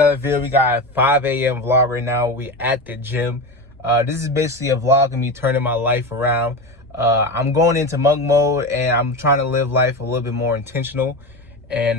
another video. We got a 5 a.m. vlog right now. We at the gym. This is basically a vlog of me turning my life around. I'm going into monk mode and I'm trying to live life a little bit more intentional. And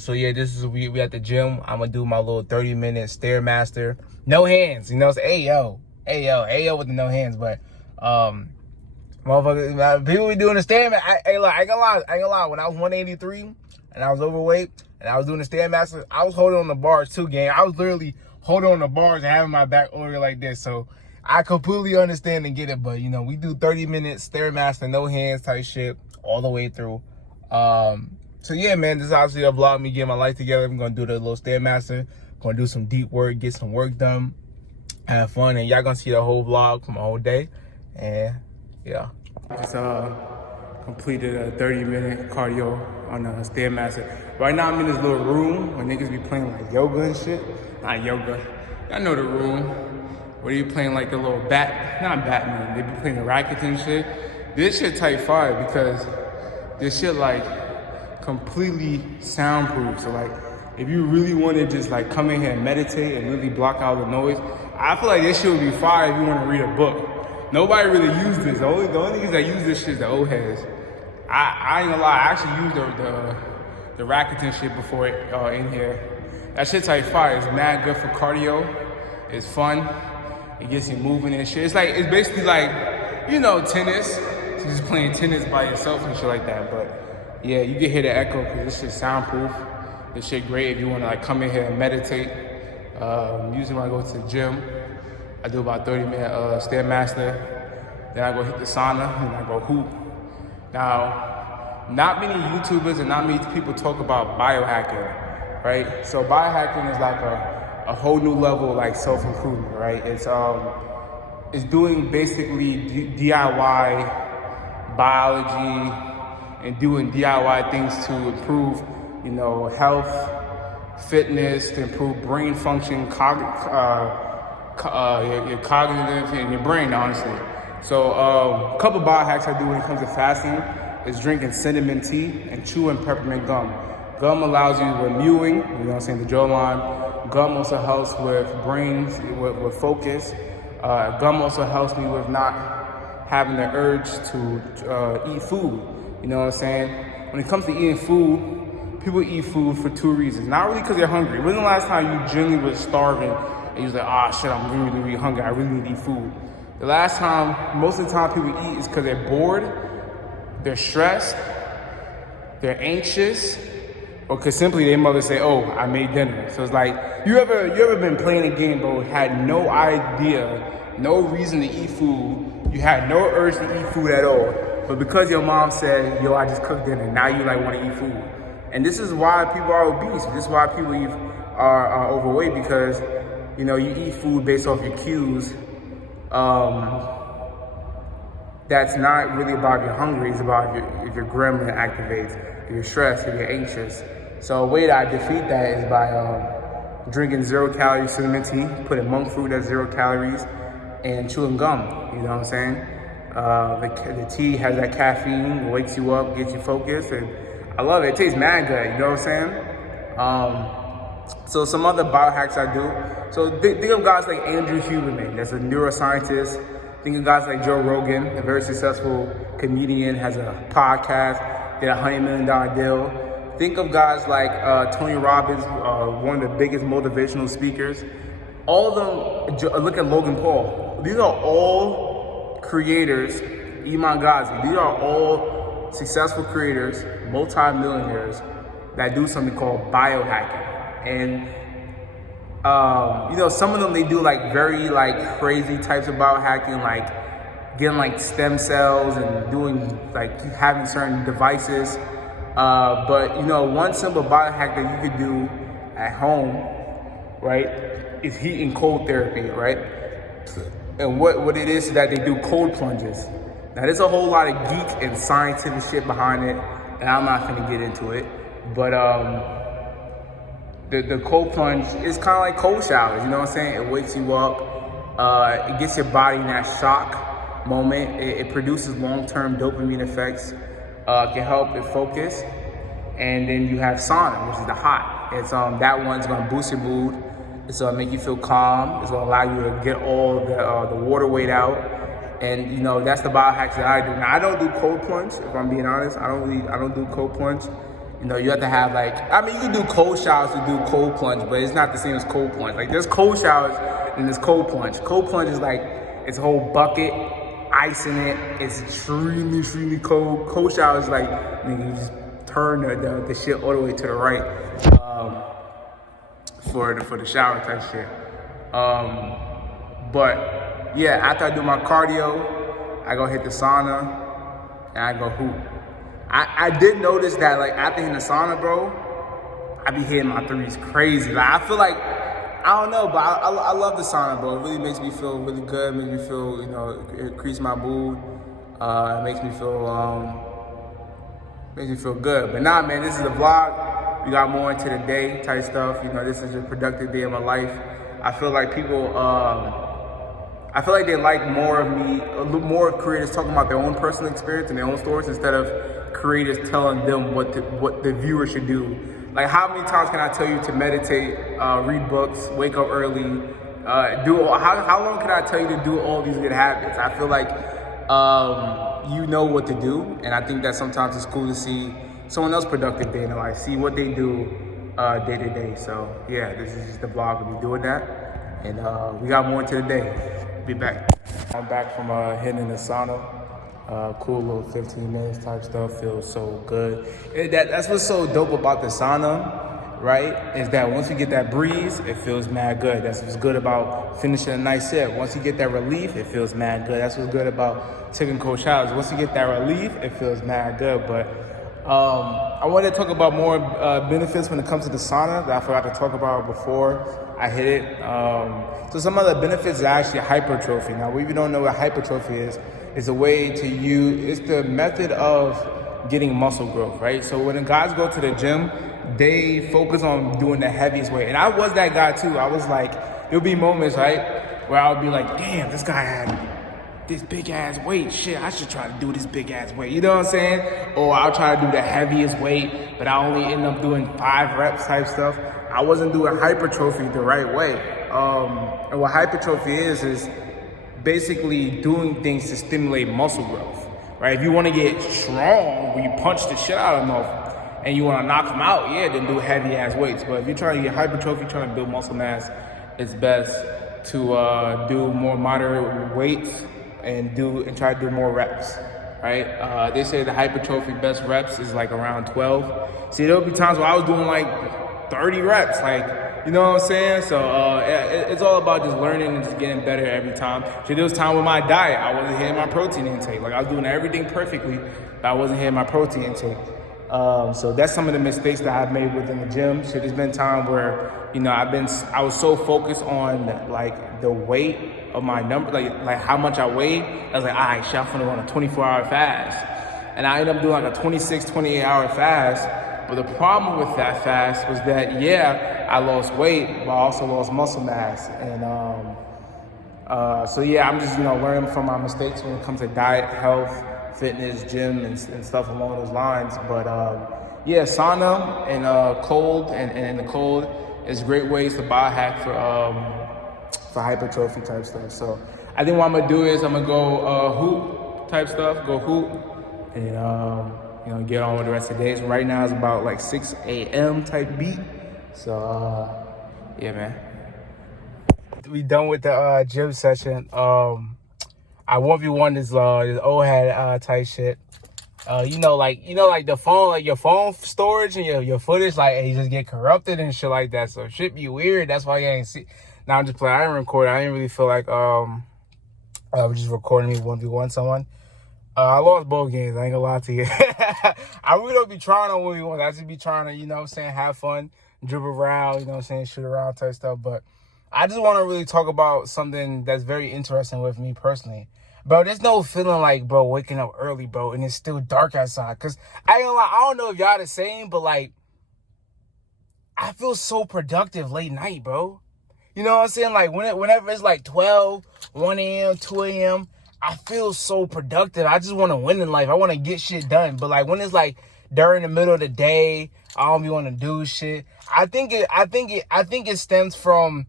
so yeah, this is we at the gym. I'm gonna do my little 30-minute Stairmaster. No hands, you know. So hey yo with the no hands, but motherfuckers, people be doing the Stairmaster. I ain't gonna lie. When I was 183 and I was overweight and I was doing the Stairmaster, I was holding on the bars too, gang. I was literally holding on the bars and having my back over like this. So I completely understand and get it, but you know, we do 30 minutes Stairmaster, no hands type shit all the way through. So yeah, man, this is obviously a vlog, me getting my life together. I'm gonna do the little Stairmaster, gonna do some deep work, get some work done, have fun, and y'all gonna see the whole vlog from my whole day. And yeah. Just completed a 30-minute cardio on a Stairmaster. Right now I'm in this little room where niggas be playing like yoga and shit. Not yoga. I know the room where you playing like the little not Batman. They be playing the rackets and shit. This shit type fire because this shit like completely soundproof. So like if you really want to just like come in here and meditate and really block out the noise, I feel like this shit would be fire if you want to read a book. Nobody really used this. The only niggas that use this shit is the old heads. I ain't gonna lie, I actually used the rackets and shit before in here. That shit's like fire. It's mad good for cardio. It's fun. It gets you moving and shit. It's basically like, you know, tennis. You're just playing tennis by yourself and shit like that. But yeah, you can hear the echo because this shit's soundproof. This shit great if you wanna like come in here and meditate. Usually when I go to the gym, I do about 30-minute Stairmaster. Then I go hit the sauna and I go hoop. Now, not many YouTubers and not many people talk about biohacking, right? So biohacking is like a whole new level of like self-improvement, right? It's doing basically DIY biology and doing DIY things to improve, you know, health, fitness, to improve brain function, your cognitive and your brain, honestly. So a couple biohacks I do when it comes to fasting is drinking cinnamon tea and chewing peppermint gum. Gum allows you with mewing, you know what I'm saying, the jawline. Gum also helps with brains, with focus. Gum also helps me with not having the urge to eat food, you know what I'm saying? When it comes to eating food, people eat food for two reasons. Not really because they're hungry. When the last time you genuinely was starving and you was like, ah, shit, I'm really hungry. I really need to eat food. The last time, most of the time people eat is because they're bored, they're stressed, they're anxious, or because simply their mother say, oh, I made dinner. So it's like, you ever been playing a game, but had no idea, no reason to eat food, you had no urge to eat food at all, but because your mom said, yo, I just cooked dinner, now you like want to eat food. And this is why people are obese. This is why people are overweight, because you know, you eat food based off your cues. That's not really about if you're hungry, it's about if your gremlin activates, if you're stressed, if you're anxious. So a way that I defeat that is by drinking 0-calorie cinnamon tea, putting monk fruit at 0 calories, and chewing gum, you know what I'm saying? The tea has that caffeine, wakes you up, gets you focused, and I love it. It tastes mad good, you know what I'm saying? So some other biohacks I do. So think of guys like Andrew Huberman, that's a neuroscientist. Think of guys like Joe Rogan, a very successful comedian, has a podcast, did a $100 million deal. Think of guys like Tony Robbins, one of the biggest motivational speakers. All of them, look at Logan Paul. These are all creators, Iman Ghazi, these are all successful creators, multi-millionaires that do something called biohacking. And you know, some of them, they do like very like crazy types of biohacking, like getting like stem cells and doing like having certain devices. But you know, one simple biohack that you could do at home, right, is heat and cold therapy, right? And what it is that they do cold plunges. Now there's a whole lot of geek and scientific shit behind it, and I'm not gonna get into it. But the cold plunge is kind of like cold showers, you know what I'm saying? It wakes you up, it gets your body in that shock moment. It produces long-term dopamine effects, can help it focus. And then you have sauna, which is the hot. It's that one's gonna boost your mood. It's gonna make you feel calm. It's gonna allow you to get all the water weight out. And you know, that's the biohacks that I do. Now I don't do cold plunge, if I'm being honest. I don't do cold plunge. You know, you have to have like, I mean, you can do cold showers to do cold plunge, but it's not the same as cold plunge. Like there's cold showers and there's cold plunge. Cold plunge is like, it's a whole bucket, ice in it. It's extremely, extremely cold. Cold shower is like, you just turn the shit all the way to the right for the shower type shit. But yeah, after I do my cardio, I go hit the sauna and I go hoop. I did notice that like after hitting the sauna, bro, I be hitting my threes crazy. Like I feel like, I don't know, but I love the sauna, bro. It really makes me feel really good. Makes me feel, you know, it increases my mood. It makes me feel good. But nah, man, this is a vlog. We got more into the day type stuff. You know, this is a productive day of my life. I feel like people, I feel like they like more of me, a little more of creators talking about their own personal experience and their own stories instead of creators telling them what the viewer should do. Like how many times can I tell you to meditate, read books, wake up early, how long can I tell you to do all these good habits? I feel like you know what to do, and I think that sometimes it's cool to see someone else productive day in their life, see what they do day to day. So yeah, this is just the vlog of me doing that, and we got more into the day. Be back. I'm back from hitting the sauna. Cool little 15 minutes type stuff, feels so good. That's what's so dope about the sauna, right? Is that once you get that breeze, it feels mad good. That's what's good about finishing a nice set. Once you get that relief, it feels mad good. That's what's good about taking cold showers. Once you get that relief, it feels mad good. But I wanted to talk about more benefits when it comes to the sauna that I forgot to talk about before I hit it. So some of the benefits are actually hypertrophy. Now, if you don't know what hypertrophy is, it's a way to use, it's the method of getting muscle growth, right? So when the guys go to the gym, they focus on doing the heaviest weight. And I was that guy too. I was like, there'll be moments, right, where I would be like, damn, this guy had this big ass weight. Shit, I should try to do this big ass weight. You know what I'm saying? Or I'll try to do the heaviest weight, but I only end up doing 5 reps type stuff. I wasn't doing hypertrophy the right way. And what hypertrophy is basically doing things to stimulate muscle growth, right? If you want to get strong, when you punch the shit out of them and you want to knock them out, yeah, then do heavy ass weights. But if you're trying to get hypertrophy, trying to build muscle mass, it's best to do more moderate weights and try to do more reps, right? They say the hypertrophy best reps is like around 12. See, there'll be times where I was doing like 30 reps, like, you know what I'm saying? So it's all about just learning and just getting better every time. So there was time with my diet, I wasn't hitting my protein intake. Like I was doing everything perfectly, but I wasn't hitting my protein intake. So that's some of the mistakes that I've made within the gym. So there's been time where, you know, I was so focused on like the weight of my number, like how much I weighed. I was like, all right, shit, I'm gonna go on a 24-hour fast. And I ended up doing like a 26, 28-hour fast. But the problem with that fast was that, yeah, I lost weight, but I also lost muscle mass. And so yeah, I'm just, you know, learning from my mistakes when it comes to diet, health, fitness, gym, and stuff along those lines. But yeah, sauna and cold and in the cold is great ways to biohack for hypertrophy type stuff. So I think what I'm gonna do is I'm gonna go hoop type stuff, go hoop, and you know, get on with the rest of the day. So right now it's about like 6 a.m. type beat. So yeah, man. We done with the gym session. I 1v1 this old head type shit. You know, like the phone, like your phone storage and your footage, like you just get corrupted and shit like that. So shit be weird. That's why you ain't see. Now I'm just playing. I didn't record. I didn't really feel like just recording me 1v1 someone. I lost both games. I ain't gonna lie to you. I really don't be trying on 1v1. I just be trying to, you know what I'm saying, have fun, dribble around, you know what I'm saying, shoot around type stuff. But I just want to really talk about something that's very interesting with me personally. Bro, there's no feeling like, bro, waking up early, bro, and it's still dark outside. Because I ain't gonna lie, I don't know if y'all the same, but like, I feel so productive late night, bro. You know what I'm saying? Like, whenever it's like 12, 1 a.m., 2 a.m., I feel so productive. I just want to win in life. I want to get shit done. But like when it's like during the middle of the day, I don't be want to do shit. I think it stems from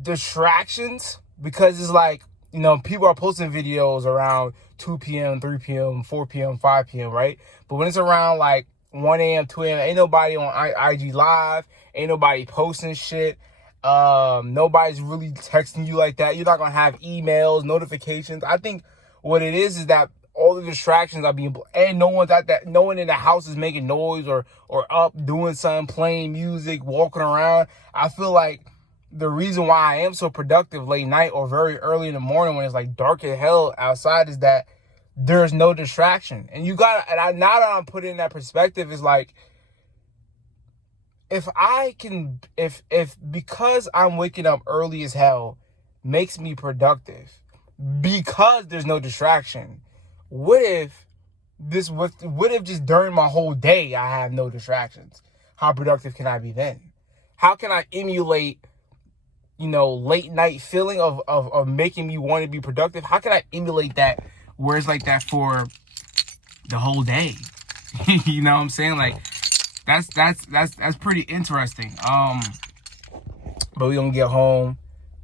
distractions, because it's like, you know, people are posting videos around 2 p.m., 3 p.m., 4 p.m., 5 p.m., right? But when it's around like 1 a.m., 2 a.m., ain't nobody on IG Live, ain't nobody posting shit. Nobody's really texting you like that. You're not gonna have emails, notifications. I think what it is that all the distractions are being, and no one in the house is making noise or up doing something, playing music, walking around. I feel like the reason why I am so productive late night or very early in the morning when it's like dark as hell outside is that there's no distraction. And now that I'm putting in that perspective, is like, if because I'm waking up early as hell makes me productive because there's no distraction, what if just during my whole day I have no distractions? How productive can I be then? How can I emulate, you know, late night feeling of making me want to be productive? How can I emulate that where it's like that for the whole day? You know what I'm saying? Like, that's pretty interesting. But we gonna get home,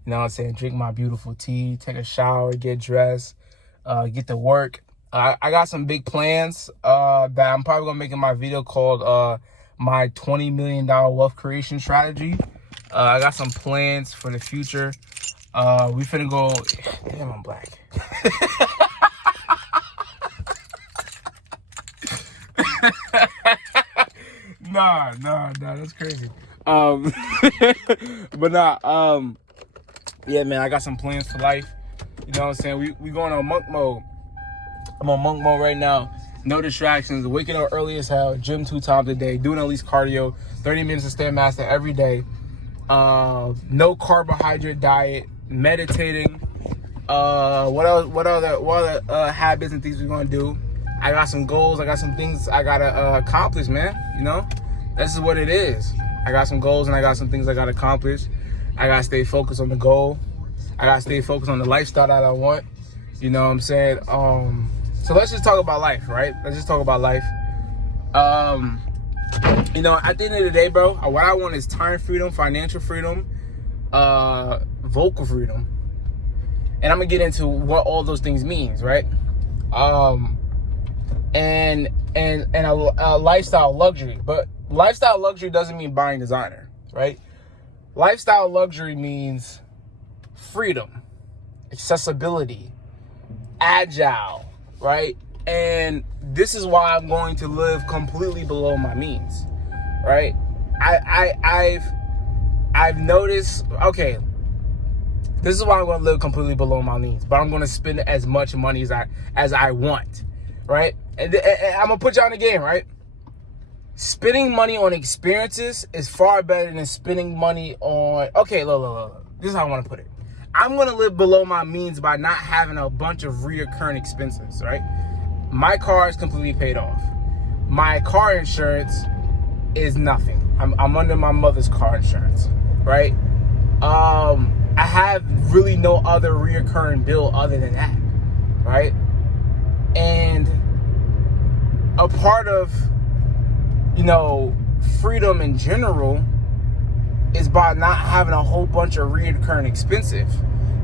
you know what I'm saying, drink my beautiful tea, take a shower, get dressed, get to work. I got some big plans that I'm probably gonna make in my video called my $20 million wealth creation strategy. I got some plans for the future. We finna go. Damn, I'm black. Nah, that's crazy. But yeah, man, I got some plans for life. You know what I'm saying? We going on monk mode. I'm on monk mode right now. No distractions. Waking up early as hell. Gym 2 times a day. Doing at least cardio. 30 minutes of Stairmaster every day. No carbohydrate diet. Meditating. What other habits and things we gonna do? I got some goals. I got some things I gotta accomplish, man. You know, this is what it is. I got some goals and I got some things I gotta accomplish. I gotta stay focused on the goal. I gotta stay focused on the lifestyle that I want. You know what I'm saying? So let's just talk about life, right? Let's just talk about life. You know, at the end of the day, bro, what I want is time freedom, financial freedom, vocal freedom. And I'm gonna get into what all those things means, right? And a lifestyle luxury. But lifestyle luxury doesn't mean buying designer, right? Lifestyle luxury means freedom, accessibility, agile, right? And this is why I'm going to live completely below my means, right? I've noticed, okay, this is why I'm going to live completely below my means, but I'm going to spend as much money as I want, right? And I'm going to put y'all in the game, right? Spending money on experiences is far better than spending money on, okay, look. This is how I want to put it. I'm going to live below my means by not having a bunch of reoccurring expenses, right? My car is completely paid off. My car insurance is nothing. I'm under my mother's car insurance, right? I have really no other reoccurring bill other than that, right? And a part of, you know, freedom in general is by not having a whole bunch of reoccurring expenses.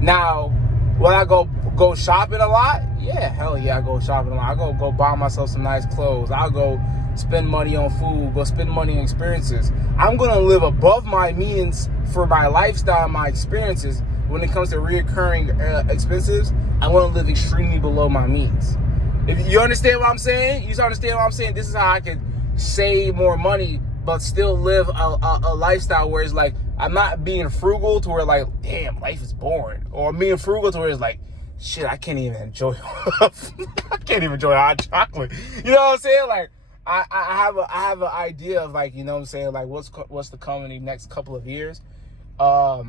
Now, will I go shopping a lot? Yeah, hell yeah, I go shopping a lot. I go buy myself some nice clothes. I'll go spend money on food, go spend money on experiences. I'm going to live above my means for my lifestyle and my experiences. When it comes to reoccurring expenses, I want to live extremely below my means. If you understand what I'm saying? You understand what I'm saying? This is how I can save more money, but still live a lifestyle where it's like, I'm not being frugal to where like, damn, life is boring. Or being frugal to where it's like, shit, I can't even enjoy hot chocolate. You know what I'm saying? Like, I have an idea of like, you know what I'm saying, like what's to come in the next couple of years. But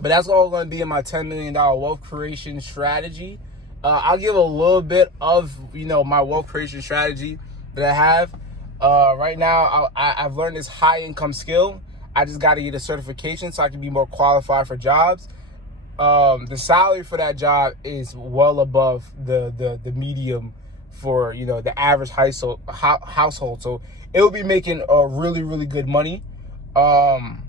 that's all going to be in my $10 million wealth creation strategy. I'll give a little bit of, you know, my wealth creation strategy that I have. Right now, I've learned this high income skill. I just got to get a certification so I can be more qualified for jobs. The salary for that job is well above the medium for, you know, the average household. So it'll be making a really, really good money. And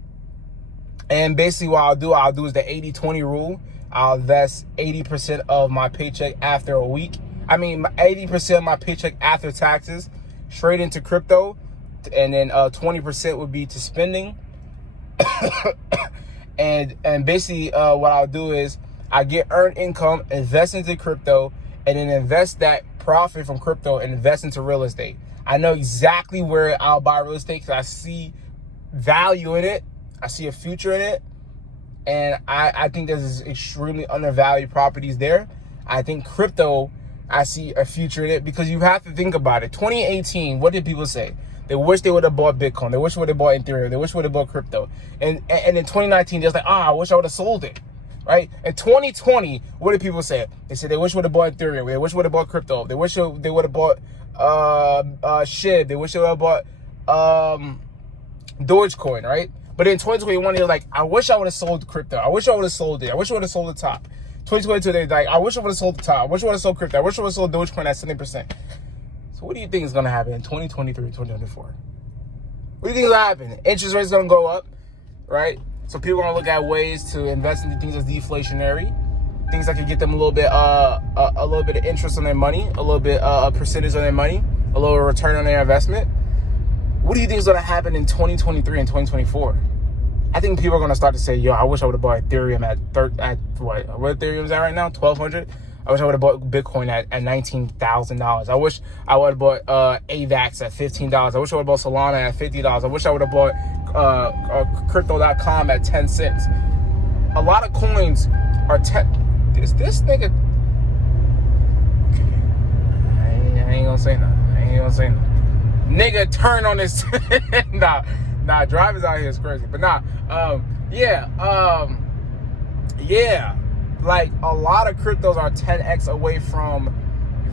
basically what I'll do is the 80-20 rule. I'll invest 80% of my paycheck after a week. 80% of my paycheck after taxes straight into crypto. And then 20% would be to spending. and basically what I'll do is I get earned income, invest into crypto, and then invest that profit from crypto and invest into real estate. I know exactly where I'll buy real estate because I see value in it. I see a future in it. And I think there's extremely undervalued properties there. I think crypto, I see a future in it because you have to think about it. 2018, what did people say? They wish they would have bought Bitcoin. They wish they would have bought Ethereum. They wish they would have bought crypto. And in 2019, they're like, I wish I would have sold it. Right? In 2020, what did people say? They said they wish they would have bought Ethereum. They wish they would have bought crypto. They wish they would have bought SHIB. They wish they would have bought Dogecoin, right? But in 2021, they're like, I wish I would have sold crypto. I wish I would have sold it. I wish I would have sold the top. 2022, they're like, I wish I would have sold the top. I wish I would have sold crypto. I wish I would have sold Dogecoin at 70%. So what do you think is going to happen in 2023, 2024? What do you think is going to happen? Interest rates going to go up, right? So people are going to look at ways to invest into things that's deflationary, things that could get them a little bit of interest on their money, a little bit a percentage on their money, a little return on their investment. What do you think is going to happen in 2023 and 2024? I think people are going to start to say, yo, I wish I would have bought Ethereum at what Ethereum's at right now, 1,200. I wish I would have bought Bitcoin at $19,000. I wish I would have bought AVAX at $15. I wish I would have bought Solana at $50. I wish I would have bought Crypto.com at 10 cents. A lot of coins are Is this nigga? I ain't gonna say nothing. Nigga, turn on this. nah, drivers out here is crazy. But yeah. Like, a lot of cryptos are 10x away from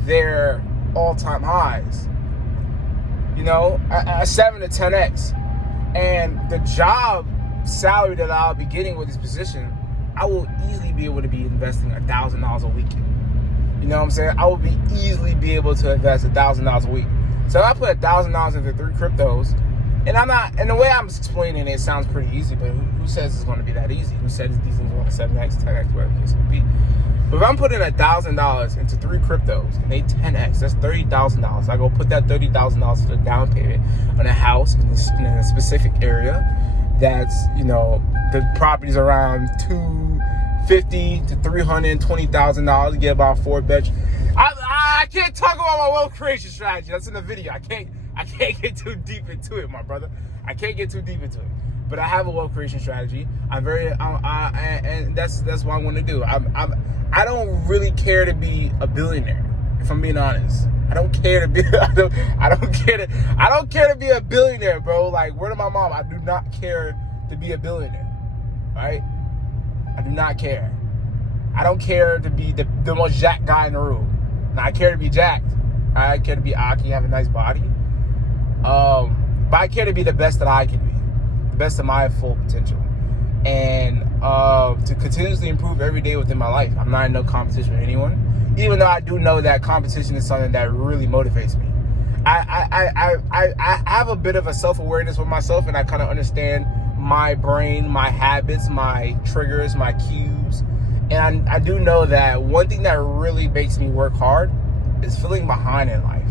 their all-time highs. You know, a 7 to 10x. And the job salary that I'll be getting with this position, I will easily be able to be investing $1,000 a week. You know what I'm saying? I will easily be able to invest $1,000 a week. So if I put $1,000 into 3 cryptos, and the way I'm explaining it sounds pretty easy, but who says it's going to be that easy? Who says these things are going to 7x, 10x, whatever the case may be? But if I'm putting $1,000 into 3 cryptos and they 10x, that's $30,000. I go put that $30,000 to the down payment on a house in a specific area that's, you know, the property's around $250,000 to $320,000. You get about 4 bedrooms. I can't talk about my wealth creation strategy. That's in the video. I can't get too deep into it, my brother. I can't get too deep into it. But I have a wealth creation strategy. And that's what I want to do. I don't really care to be a billionaire, if I'm being honest. I don't care to be. I don't care to be a billionaire, bro. Like, word of my mom, I do not care to be a billionaire. Right? I do not care. I don't care to be the most jacked guy in the room. Now, I care to be jacked. I care to be Aki, have a nice body. But I care to be the best that I can be, the best of my full potential, and to continuously improve every day within my life. I'm not in no competition with anyone, even though I do know that competition is something that really motivates me. I have a bit of a self-awareness with myself, and I kind of understand my brain, my habits, my triggers, my cues. And I do know that one thing that really makes me work hard is feeling behind in life,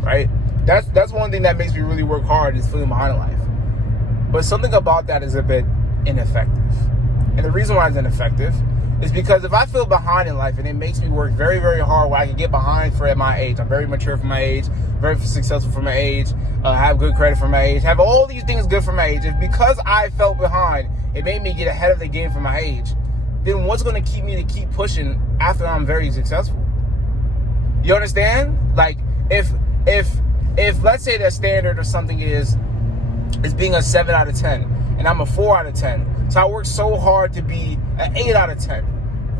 right? That's one thing that makes me really work hard, is feeling behind in life. But something about that is a bit ineffective. And the reason why it's ineffective is because if I feel behind in life and it makes me work very, very hard where I can get behind for at my age, I'm very mature for my age, very successful for my age, have good credit for my age, have all these things good for my age. If because I felt behind, it made me get ahead of the game for my age, then what's going to keep me to keep pushing after I'm very successful? You understand? Like, if let's say the standard or something is being a 7 out of 10 and I'm a 4 out of 10, so I work so hard to be an 8 out of 10,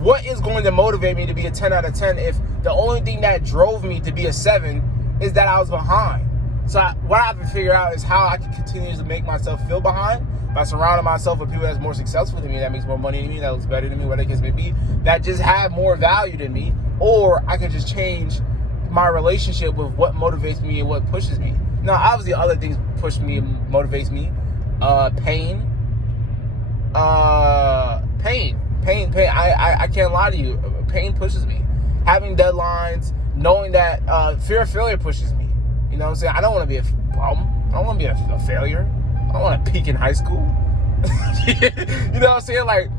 what is going to motivate me to be a 10 out of 10 if the only thing that drove me to be a 7 is that I was behind? So what I have to figure out is how I can continue to make myself feel behind by surrounding myself with people that's more successful than me, that makes more money than me, that looks better than me, whatever the case may be, that just have more value than me. Or I can just change my relationship with what motivates me and what pushes me. Now, obviously, other things push me, motivates me. Pain. Pain. I can't lie to you. Pain pushes me. Having deadlines, knowing that fear of failure pushes me. You know what I'm saying? I don't want to be a bum. I don't want to be a failure. I don't want to peak in high school. You know what I'm saying? Like,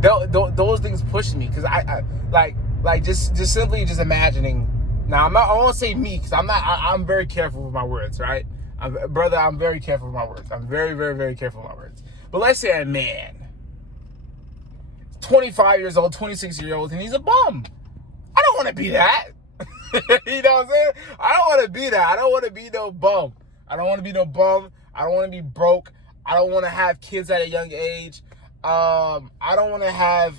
those things push me because I just simply just imagining. Now, I won't say me because I'm very careful with my words, right? I'm very careful with my words. I'm very, very, very careful with my words. But let's say a man, 25 years old, 26 years old, and he's a bum. I don't want to be that. You know what I'm saying? I don't want to be that. I don't want to be no bum. I don't want to be no bum. I don't want to be broke. I don't want to have kids at a young age. I don't want to have.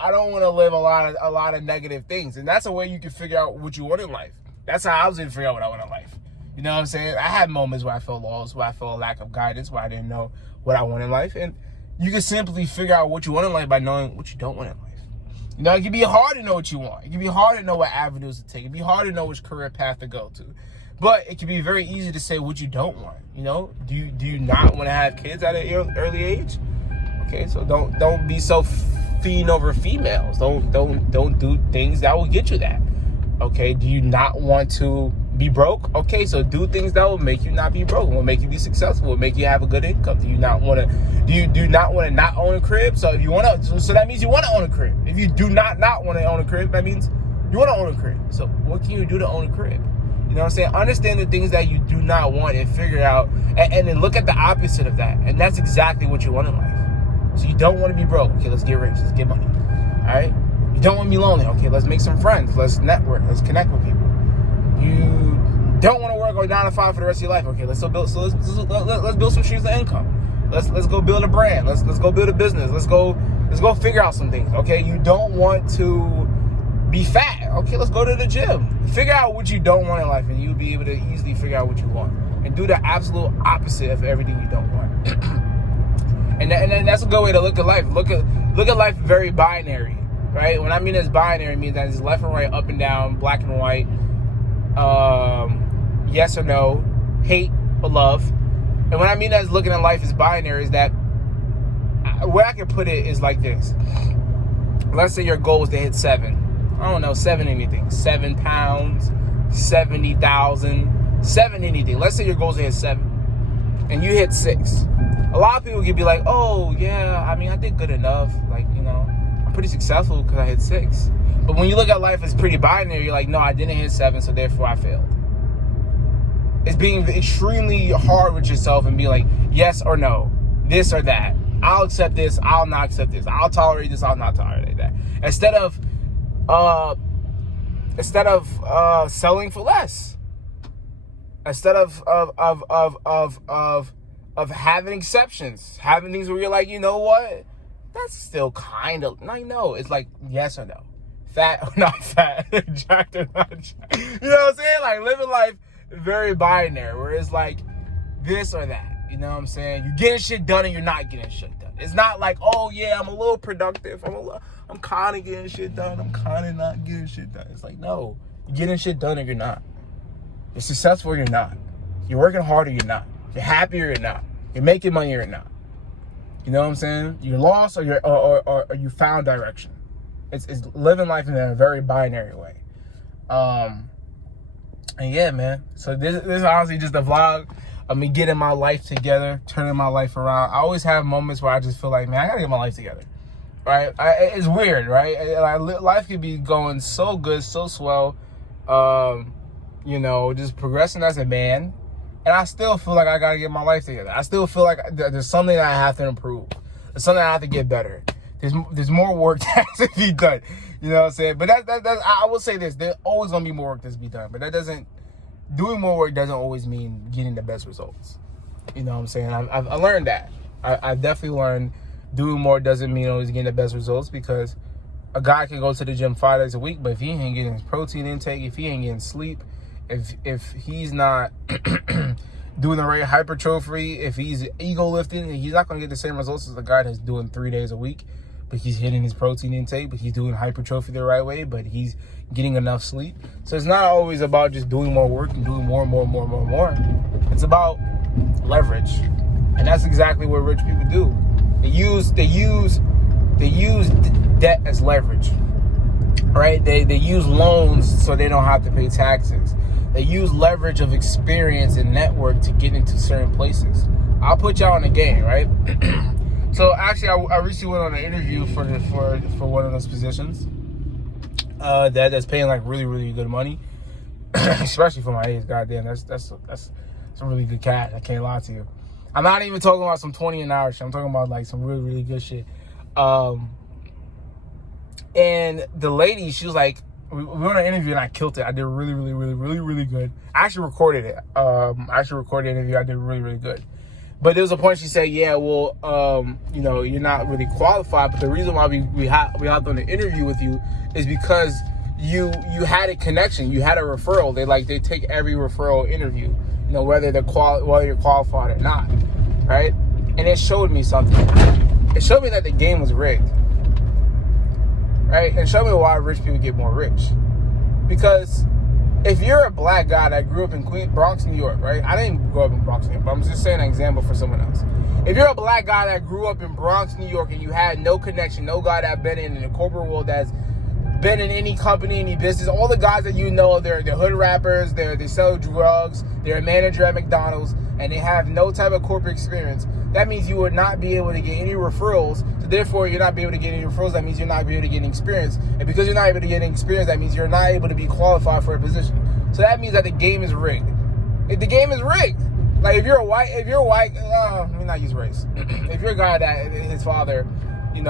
I don't want to live a lot of negative things, and that's a way you can figure out what you want in life. That's how I was able to figure out what I want in life. You know what I'm saying? I had moments where I felt lost, where I felt a lack of guidance, where I didn't know what I want in life, and you can simply figure out what you want in life by knowing what you don't want in life. You know, it can be hard to know what you want. It can be hard to know what avenues to take. It can be hard to know which career path to go to. But it can be very easy to say what you don't want. You know, do you not want to have kids at an early age? Okay, so don't be so fiend over females. Don't do things that will get you that. Okay, do you not want to be broke? Okay, so do things that will make you not be broke, will make you be successful, will make you have a good income. Do you not want to? Do you not want to not own a crib? So if you want to, so that means you want to own a crib. If you do not want to own a crib, that means you want to own a crib. So what can you do to own a crib? You know what I'm saying? Understand the things that you do not want and figure out, and then look at the opposite of that, and that's exactly what you want in life. So you don't want to be broke. Okay, let's get rich. Let's get money. All right. You don't want to be lonely. Okay, let's make some friends. Let's network. Let's connect with people. You don't want to work or 9 to 5 for the rest of your life. Okay, let's build some streams of income. Let's go build a brand. Let's go build a business. Let's go figure out some things. Okay, you don't want to be fat. Okay, let's go to the gym. Figure out what you don't want in life, and you'll be able to easily figure out what you want, and do the absolute opposite of everything you don't want. And that's a good way to look at life. Look at life very binary, right? When I mean it's binary, it means that it's left and right, up and down, black and white, yes or no, hate or love. And when I mean that looking at life is binary, is that where I can put it is like this. Let's say your goal is to hit 7. I don't know, 7 anything. 7 pounds, 70,000, 7 anything. Let's say your goal is to hit 7. And you hit 6. A lot of people can be like, oh, yeah, I mean, I did good enough. Like, you know, I'm pretty successful because I hit 6. But when you look at life as pretty binary, you're like, no, I didn't hit 7, so therefore I failed. It's being extremely hard with yourself and be like, yes or no, this or that. I'll accept this, I'll not accept this. I'll tolerate this, I'll not tolerate that. Instead of selling for less. Instead of having exceptions, having things where you're like, you know what, that's still kind of, no, it's like yes or no, fat or not fat, jacked or not jacked. You know what I'm saying? Like living life very binary, where it's like this or that. You know what I'm saying? You're getting shit done and you're not getting shit done. It's not like, oh yeah, I'm a little productive, I'm kind of getting shit done, I'm kind of not getting shit done. It's like, no, you're getting shit done or you're not. You're successful or you're not. You're working hard or you're not. You're happy or you're not. You're making money or you're not. You know what I'm saying? You're lost or you found direction. It's living life in a very binary way. And yeah, man. So this is honestly just a vlog of me getting my life together, turning my life around. I always have moments where I just feel like, man, I gotta get my life together. Right? It's weird, right? Life could be going so good, so swell. You know, just progressing as a man. And I still feel like I got to get my life together. I still feel like there's something that I have to improve. There's something I have to get better. There's more work that has to be done. You know what I'm saying? But I will say this. There's always going to be more work that's to be done. But doing more work doesn't always mean getting the best results. You know what I'm saying? I learned that. I've definitely learned doing more doesn't mean always getting the best results, because a guy can go to the gym 5 days a week, but if he ain't getting his protein intake, if he ain't getting sleep, if he's not doing the right hypertrophy, if he's ego lifting, he's not going to get the same results as the guy that's doing 3 days a week. but he's hitting his protein intake, but he's doing hypertrophy the right way, but he's getting enough sleep. So it's not always about just doing more work and doing more and more and more and more and more. It's about leverage. And that's exactly what rich people do. They use debt as leverage. Right? They use loans so they don't have to pay taxes. They use leverage of experience and network to get into certain places. I'll put y'all in the game, right? So actually, I recently went on an interview for one of those positions that's paying like really, really good money, especially for my age. Goddamn, that's some really good cash. I can't lie to you. I'm not even talking about some 20 an hour shit. I'm talking about like some really, really good shit. And the lady, she was like, we were on an interview and I killed it. I did really, really, really, really, really good. I actually recorded it. I actually recorded the interview. I did really, really good. But there was a point she said, yeah, well, you're not really qualified. But the reason why we hopped on the interview with you is because you had a connection. You had a referral. They take every referral interview, whether you're qualified or not, right? And it showed me something. It showed me that the game was rigged. Right? And show me why rich people get more rich. Because if you're a black guy that grew up in Bronx, New York, right? I didn't grow up in Bronx, New York, but I'm just saying an example for someone else. If you're a black guy that grew up in Bronx, New York, and you had no connection, no guy that been in the corporate world that's been in any company, any business, all the guys that they're hood rappers, they sell drugs, they're a manager at McDonald's, and they have no type of corporate experience, that means you would not be able to get any referrals. So therefore, you're not be able to get any referrals. That means you're not be able to get any experience. And because you're not able to get any experience, that means you're not able to be qualified for a position. So that means that the game is rigged. If the game is rigged, like if you're white, let me not use race. If you're a guy that his father, he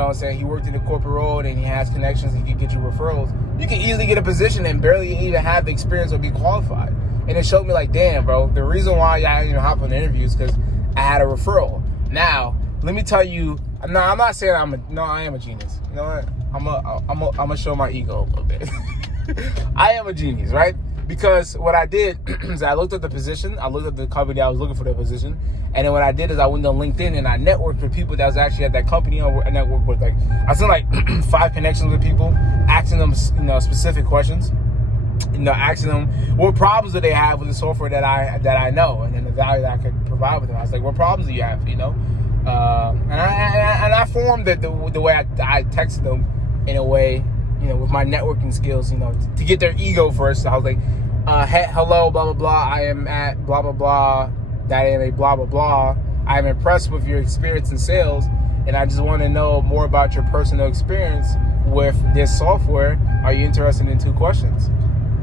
worked in the corporate world and he has connections, he can get you referrals. You can easily get a position and barely even have the experience or be qualified. And it showed me like, damn, bro, the reason why I didn't even hop on the interviews is because I had a referral. Now, let me tell you, I'm not saying I am a genius. You know what? I'm gonna show my ego a little bit. I am a genius, right? Because what I did is I looked at the position, I looked at the company I was looking for the position, and then what I did is I went on LinkedIn and I networked with people that was actually at that company. I networked with I sent 5 connections with people, asking them specific questions. Asking them what problems do they have with the software that I know, and then the value that I could provide with them. I was like, what problems do you have? And I formed it the way I texted them in a way, with my networking skills, to get their ego first. So I was like, hello, blah blah blah. I am at blah blah blah. That I am a blah blah blah. I am impressed with your experience in sales, and I just want to know more about your personal experience with this software. Are you interested in 2 questions?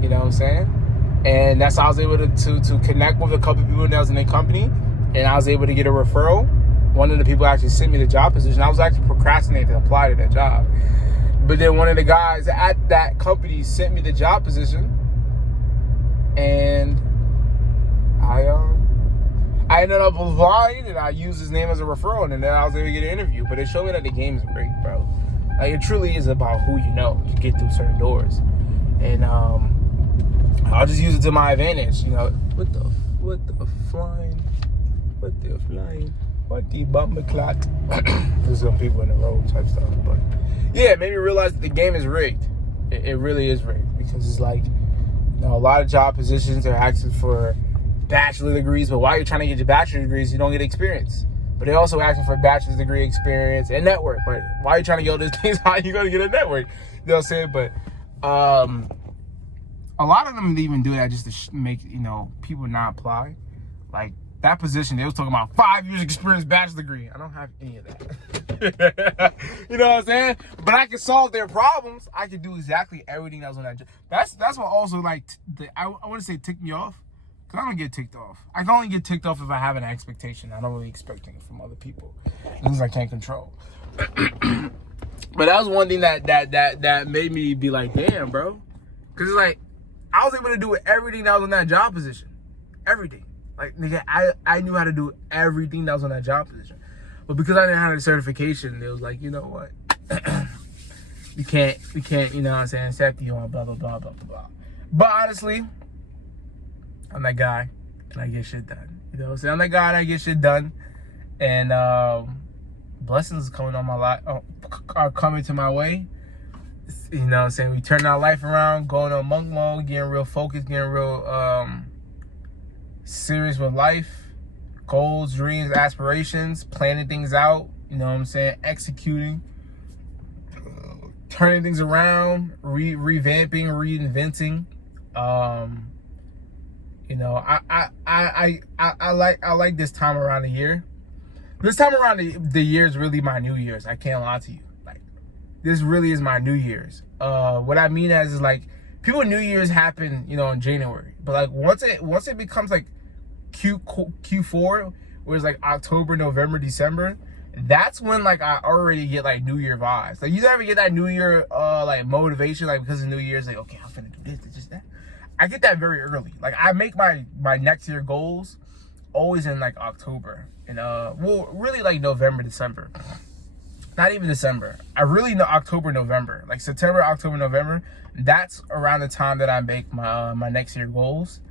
You know what I'm saying? And that's how I was able to connect with a couple of people that was in the company, and I was able to get a referral. One of the people actually sent me the job position. I was actually procrastinating to apply to that job. But then one of the guys at that company sent me the job position, and I ended up applying, and I used his name as a referral, and then I was able to get an interview. But it showed me that the game is great, bro. Like, it truly is about who you know to get through certain doors. And I'll just use it to my advantage. What the bumper clock. There's some people in the road type stuff. But yeah, it made me realize that the game is rigged. It really is rigged, because it's like, a lot of job positions are asking for bachelor degrees, but while you're trying to get your bachelor degrees, you don't get experience. But they're also asking for bachelor's degree experience and network. But while you're trying to get all these things, how are you going to get a network? You know what I'm saying? But a lot of them even do that just to make people not apply. Like that position, they was talking about 5 years experience, bachelor's degree. I don't have any of that. You know what I'm saying? But I can solve their problems. I can do exactly everything that was on that job. That's what also I want to say ticked me off, because I don't get ticked off. I can only get ticked off if I have an expectation. I don't really expect things from other people, things I can't control. But that was one thing that made me be like, damn, bro. Because it's like, I was able to do everything that was on that job position. Everything. Like, nigga, I knew how to do everything that was on that job position. But because I didn't have a certification, it was like, you know what? we can't, you know what I'm saying, accept you on blah, blah, blah, blah, blah. But honestly, I'm that guy, and I get shit done. You know what I'm saying? I'm that guy, and I get shit done. And blessings coming on my life, are coming to my way. You know what I'm saying? We turning our life around, going on monk mode, getting real focused, getting real serious with life, goals, dreams, aspirations, planning things out. You know what I'm saying? Executing, turning things around, revamping, reinventing. You know, I like this time around the year. This time around the year is really my New Year's. I can't lie to you. Like, this really is my New Year's. What I mean is like, people New Year's happen, you know, in January. But like once it becomes like Q4, where it's like October, November, December, that's when like I already get like New Year vibes. Like, you never get that New Year like motivation, like because of New Year's, like, okay, I'm finna do this, just that. I get that very early. Like, I make my next year goals always in like October and well, really like November, December. Not even December. I really know October, November. Like September, October, November. That's around the time that I make my next year goals.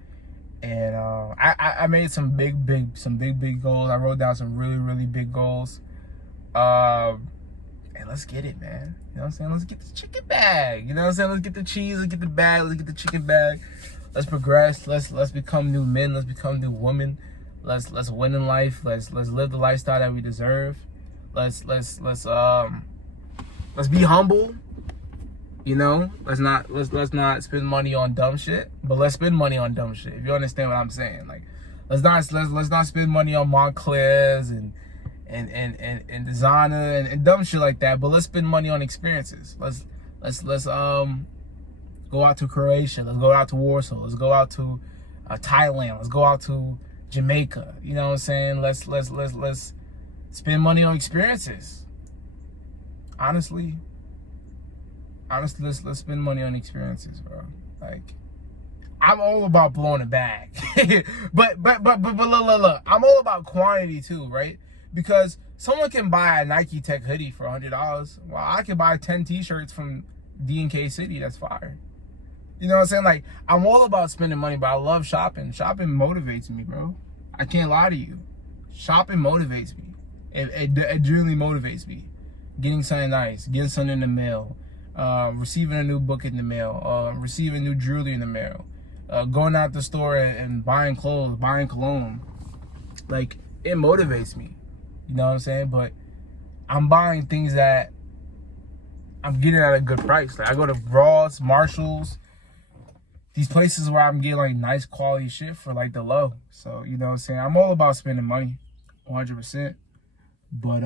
And I made some big goals. I wrote down some really big goals. And let's get it, man. You know what I'm saying? Let's get the chicken bag. You know what I'm saying? Let's get the cheese, let's get the bag, let's get the chicken bag. Let's progress. Let's become new men. Let's become new women. Let's win in life. Let's live the lifestyle that we deserve. Let's be humble. You know, let's not spend money on dumb shit, but let's spend money on dumb shit. If you understand what I'm saying, like, let's not spend money on Montclairs and designer and dumb shit like that. But let's spend money on experiences. Let's go out to Croatia. Let's go out to Warsaw. Let's go out to Thailand. Let's go out to Jamaica. You know what I'm saying? Let's spend money on experiences. Honestly, let's spend money on experiences, bro. Like, I'm all about blowing a bag. but look, I'm all about quantity too, right? Because someone can buy a Nike Tech hoodie for $100. Well, I can buy 10 t-shirts from D&K City. That's fire. You know what I'm saying? Like, I'm all about spending money, but I love shopping. Shopping motivates me, bro. I can't lie to you. Shopping motivates me. It really motivates me. Getting something nice, getting something in the mail, receiving a new book in the mail, receiving new jewelry in the mail, going out the store and buying clothes, buying cologne. Like, it motivates me. You know what I'm saying? But I'm buying things that I'm getting at a good price. Like, I go to Ross, Marshalls, these places where I'm getting like nice quality shit for like the low. So, you know what I'm saying? I'm all about spending money, 100%. But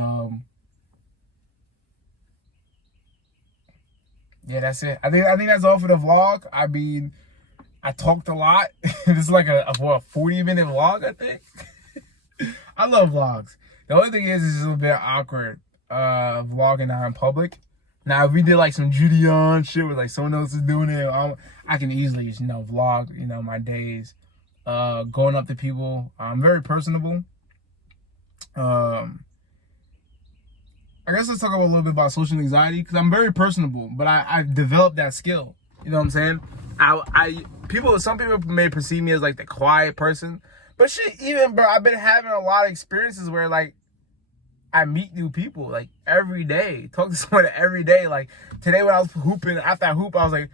yeah, that's it. I think that's all for the vlog. I mean, I talked a lot. This is like a 40-minute vlog, I think. I love vlogs. The only thing is it's just a bit awkward vlogging out in public. Now, if we did like some Judeon shit where like someone else is doing it, I can easily, you know, vlog, you know, my days, going up to people. I'm very personable. I guess let's talk about a little bit about social anxiety, because I'm very personable, but I've developed that skill. You know what I'm saying? Some people may perceive me as like the quiet person, but shit, even bro, I've been having a lot of experiences where like I meet new people like every day, talk to someone every day. Like today when I was hooping, after I hoop, I was like,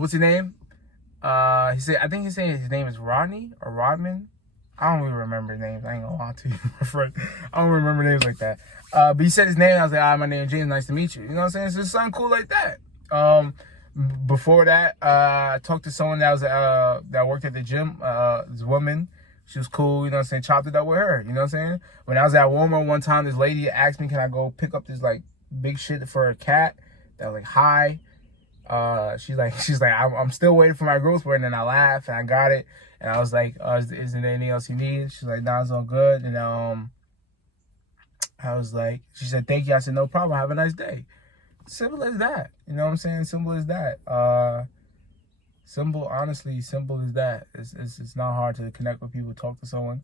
what's your name? I think he's saying his name is Rodney or Rodman. I don't even remember names. I ain't gonna lie to you, my friend. I don't remember names like that. But he said his name. I was like, my name is James. Nice to meet you. You know what I'm saying? It's just something cool like that. Before that, I talked to someone that worked at the gym. This woman. She was cool. You know what I'm saying? Chopped it up with her. You know what I'm saying? When I was at Walmart one time, this lady asked me, can I go pick up this like big shit for a cat that was like high. She's like, I'm still waiting for my growth spurt. And then I laughed and I got it. And I was like, is there anything else you need? She's like, nah, it's all good. And I was like, she said, thank you. I said, no problem. Have a nice day. Simple as that. You know what I'm saying? Simple as that. Honestly, simple as that. It's not hard to connect with people, talk to someone.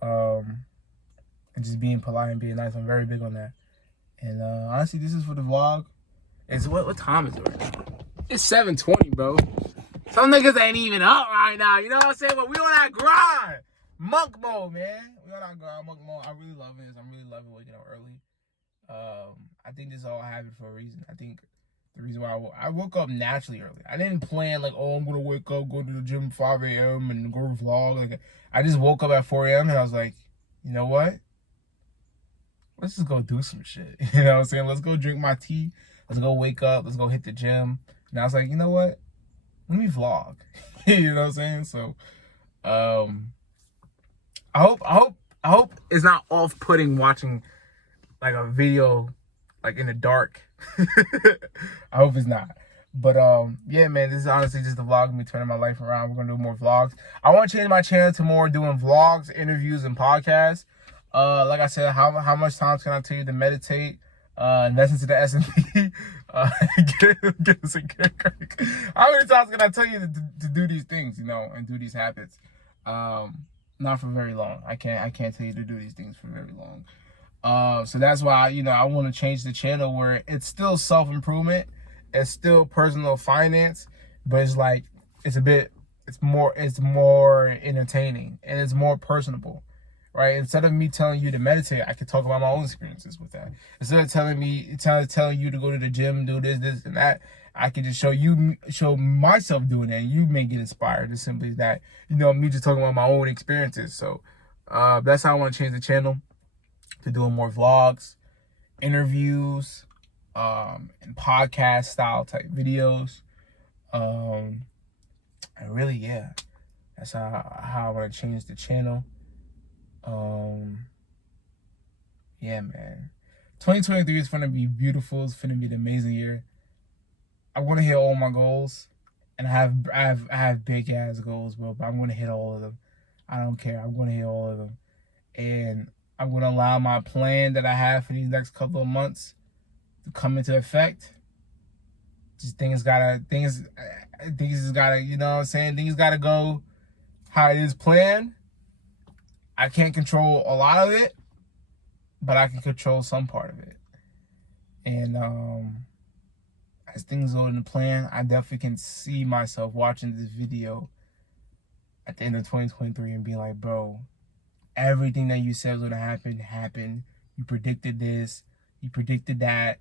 And just being polite and being nice. I'm very big on that. And honestly, this is for the vlog. It's what time is it right now? It's 7:20, bro. Some niggas ain't even up right now. You know what I'm saying? But we on that grind. monk mode, man. We all not go out monk mode. I really love this. I'm really loving waking up early. I think this all happened for a reason. I think the reason why I woke up naturally early. I didn't plan like, oh, I'm gonna wake up, go to the gym 5 a.m. and go vlog. Like, I just woke up at 4 a.m. and I was like, you know what? Let's just go do some shit. You know what I'm saying? Let's go drink my tea. Let's go wake up. Let's go hit the gym. And I was like, you know what? Let me vlog. You know what I'm saying? So, I hope it's not off-putting watching like a video like in the dark. I hope it's not. But yeah, man, this is honestly just a vlog of me turning my life around. We're gonna do more vlogs. I want to change my channel to more doing vlogs, interviews, and podcasts. Like I said, how much time can I tell you to meditate? Invest into the S&P. Get us a good crack. How many times can I tell you to do these things, you know, and do these habits? Not for very long. I can't tell you to do these things for very long. So that's why, you know, I want to change the channel where it's still self-improvement, it's still personal finance, but it's like it's more entertaining and it's more personable. Right? Instead of me telling you to meditate, I could talk about my own experiences with that. Instead of telling you to go to the gym, do this, and that, I could just show myself doing it, and you may get inspired. As simply as that, you know, me just talking about my own experiences. So that's how I want to change the channel to doing more vlogs, interviews, and podcast style type videos. And really, yeah, that's how I want to change the channel. Yeah, man. 2023 is gonna be beautiful. It's gonna be an amazing year. I want to hit all my goals, and I have big ass goals, bro. But I'm gonna hit all of them. I don't care. I'm gonna hit all of them, and I'm gonna allow my plan that I have for these next couple of months to come into effect. Just things gotta, you know what I'm saying? Things gotta go how it is planned. I can't control a lot of it, but I can control some part of it. And as things go into plan, I definitely can see myself watching this video at the end of 2023 and being like, bro, everything that you said was gonna happen happened. You predicted this, you predicted that.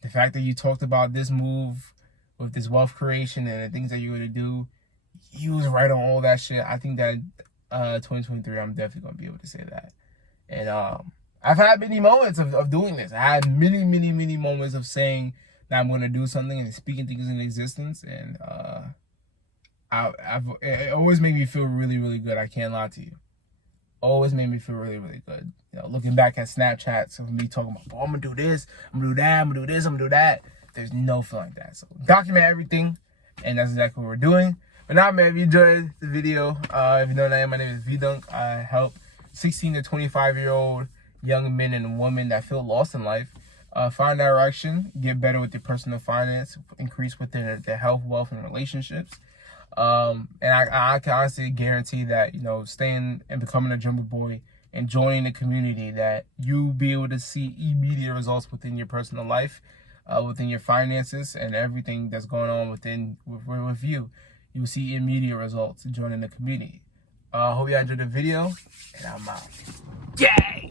The fact that you talked about this move with this wealth creation and the things that you're gonna do, you was right on all that shit. I think that 2023, I'm definitely gonna be able to say that. And I've had many moments of doing this. I had many moments of saying that I'm gonna do something and speaking things into existence. And it always made me feel really good. I can't lie to you. Always made me feel really good. You know, looking back at Snapchats of me talking about, oh, I'm gonna do this, I'm gonna do that, I'm gonna do this, I'm gonna do that. There's no feeling like that. So document everything, and that's exactly what we're doing. But now, man, if you enjoyed the video, if you know my name is V-Dunk. I help 16 to 25-year-old young men and women that feel lost in life find direction, get better with their personal finance, increase with their health, wealth, and relationships. And I can honestly guarantee that, you know, staying and becoming a Jumbo Boy and joining the community, that you'll be able to see immediate results within your personal life, within your finances, and everything that's going on with you. You will see immediate results joining the community. Hope you enjoyed the video, and I'm out. Yay!